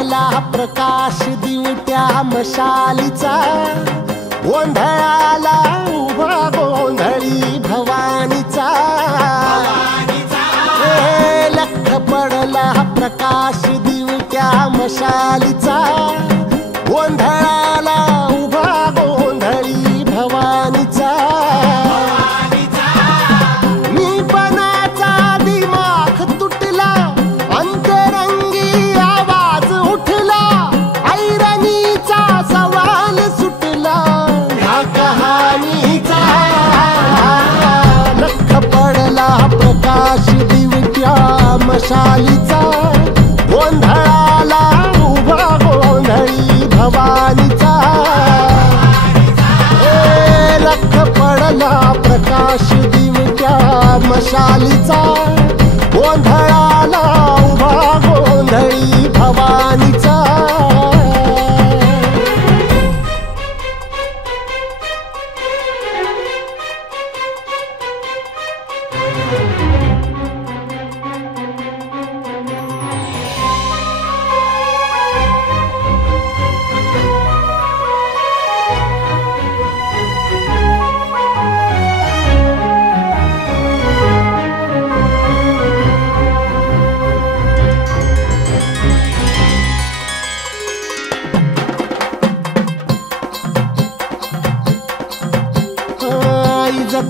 पडला प्रकाश दिवट्या मशालीचा, गोंधळाला उभा गोंधळी भवानीचा। लख पडला प्रकाश दिवट्या मशालीचा, गोंधळाला उभा गोंधळी भवानीचा। मी पणाचा दिमाग तुटला, अंतरंगी आवाज उठला, ऐरणीचा सवाल सुटला ह्या कहाणीचा। लख पडला प्रकाश दिवट्या मशालीचा, गोंधळाला उभा गोंधळी भवानीचा। लख पडला प्रकाश दिवट्या मशालीचा, गोंधळाला उभा गोंधळी भवानीचा।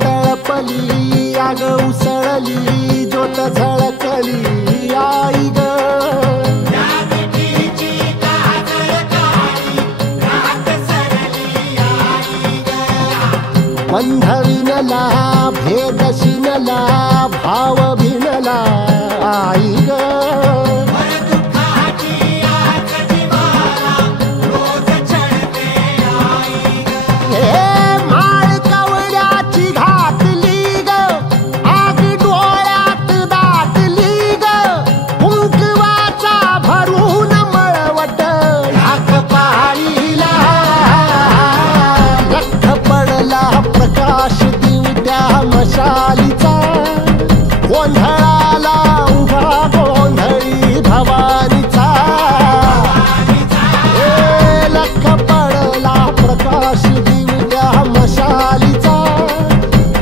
तळपली आग उसळली, ज्योत झळकली आई ग। बंध विणला भेद शिनला, भाव भिनला आई ग। मशालीचा, गोंधळाला उभा गोंधळी भवानीचा। लख पडला प्रकाश दिवट्या मशालीचा,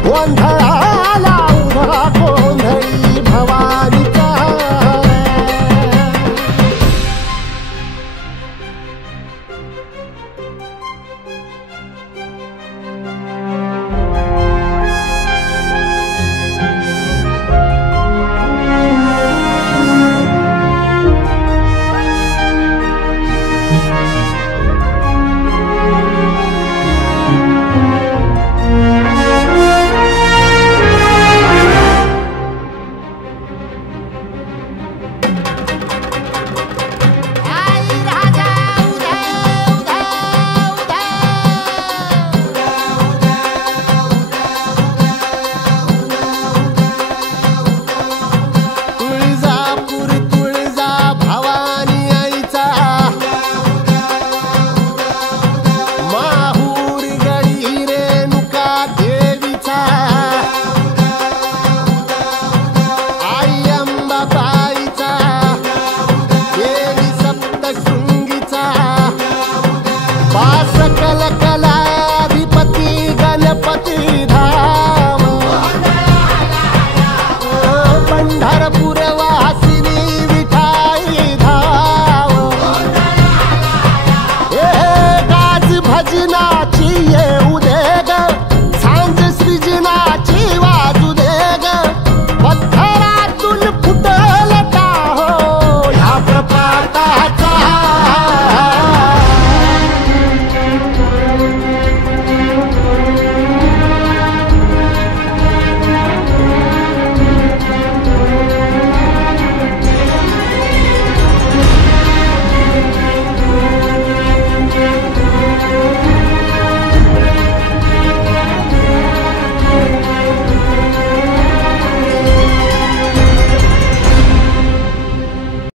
गोंधळाला उभा गोंधळी भवानीचा। सकल कला